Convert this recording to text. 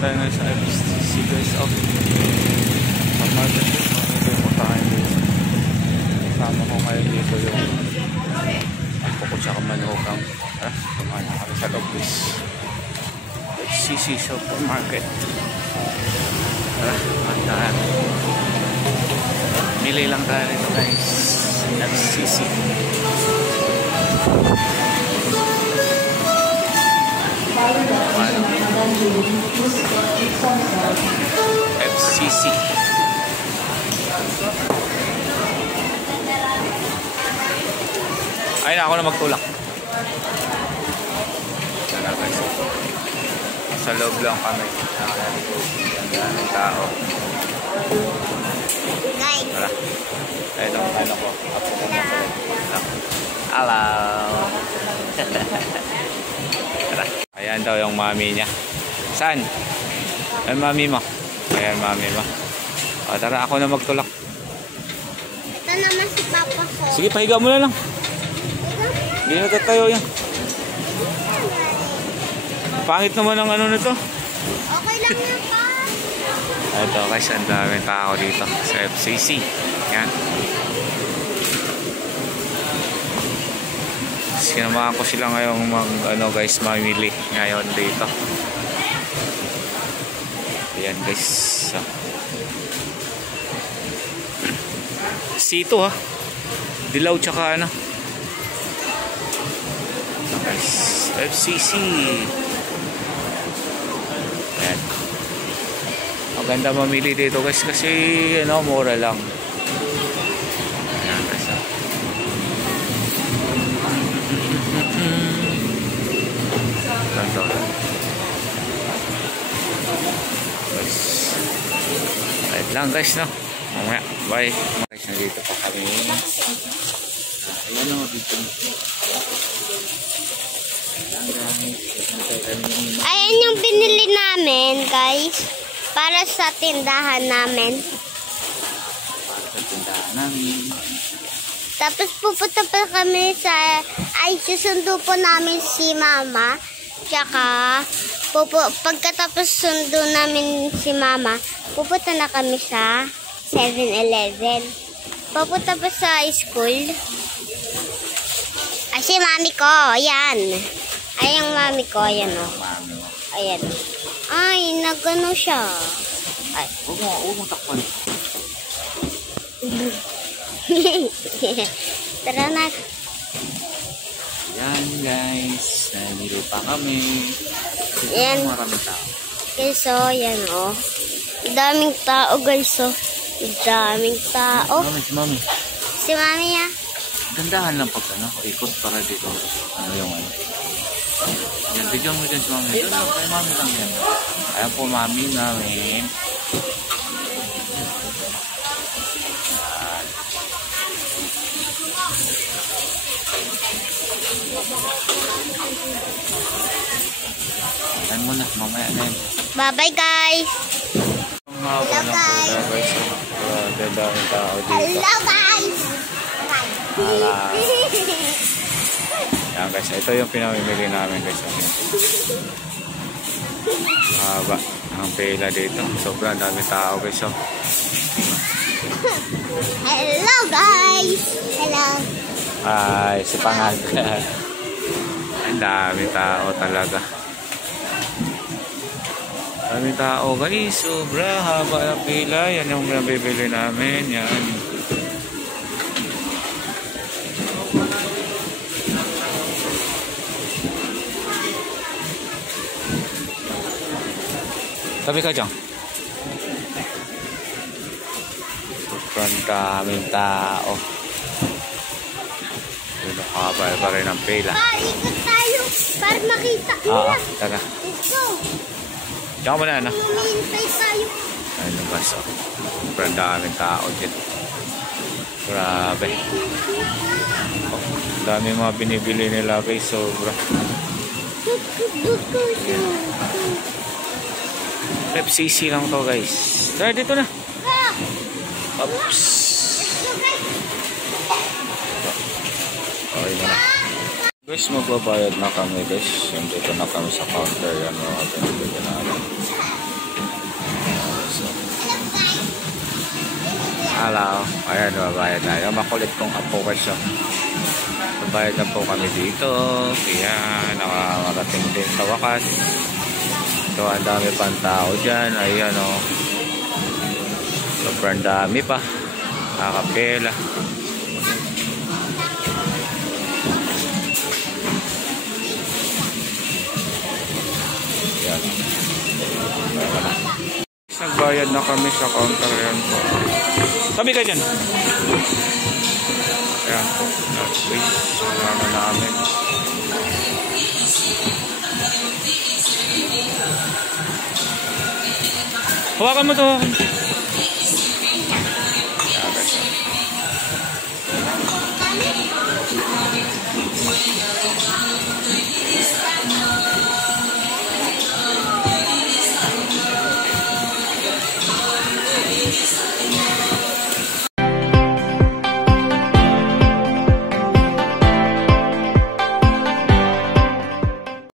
tayo ngayon sa FCC guys. Sa market dito. Ito yung putahin dito. Kasama ko ngayon dito yung ako ko tsaka manukang. Kumain na kami sa loob guys. FCC Supermarket. Magdaan. Mili lang tayo nito guys. FCC. FCC. Ay na ako na magtulak. Sana guys. Sa loob lang kami. Ang tao. Tara. Ayun ang ano ko. Hello. Tara. Ayan daw yung mami niya. Saan? Ayan mami mo. Ayan mami mo. O, tara ako na magtulak. Ito naman si papa ko. Sige, pahiga mo na lang. Hindi na tatayo yan. Pangit naman ang ano nito. Okay lang yan pa. Ito guys, ang daming tao dito sa FCC. Yan. Sinamahan ko sila ngayong mamili ngayon dito. Ayan guys. Sito ha. Dilaw tsaka ano. Guys, FCC. Ayan. Maganda mamili dito guys kasi mura lang. Ayan guys. Ganto. Guys. Wait lang guys no. Mamaya. Bye. Guys, nandito pa kami. Ayan o dito. Ayan yung binili namin guys. Para sa tindahan namin. Tapos pupunta pa kami sa... Ay, susundo po namin si mama. Tsaka, pagkatapos sundo namin si mama, pupunta na kami sa 7-Eleven. Pupunta pa sa school. Ay, si mami ko. Ayan. Ay, yung mami ko. Ayan o. Ayan o. Ay, nagano siya. Ay. Huwag mo takpan. Tara na. Yan guys. Nandito pa kami. Yan. Maraming tao. Okay, so, yan o. Daming tao guys o. Daming tao. Si mami. Si mami ya. Gandahan lang pag ikot para dito. Ano yung ano. Yan, video mo dyan si mami. Ito lang, kay mami lang yan. Ayan po mami namin. Ayan mo na, mamaya na yan. Bye-bye guys. Hello guys. Dadaming tao dito. Hello guys. Yan guys, ito yung pinamimili namin guys. Haba ang pila dito. Sobrang dami tao guys. Hello guys. Hello. Ay, si Pangag. Ang dami tao talaga. Dami tao guys. Sobra haba ang pila. Yan yung pinabibili namin. Yan. Tabi ka dyan. Sobrang daming tao. Dito kabal pa rin ang pila. Ikot tayo para makita nila. Tara. Let's go. Diyan ka muna na. Hintay tayo. Ayun guys. Sobrang daming tao dyan. Grabe. Dami mga binibili nila guys. Sobra. FCC lang to guys. Tara dito na. Oops. Okay na. Guys, magbabayad na kami guys. Dito na kami sa counter. Yan mga binibili namin. Hello. Ayan, babayad na. Yung makulit kong apo siya. Babayad na po kami dito. Kaya nakakarating din sa wakas. So, ang dami pang tao dyan. Ayan o. Sobrang dami pa. Nakakapela. Ayan. Nagbayad na kami sa counter. Ayan po. Sabi ka dyan. Ayan po. Nag-space. Wala na namin. Hawakan mo to.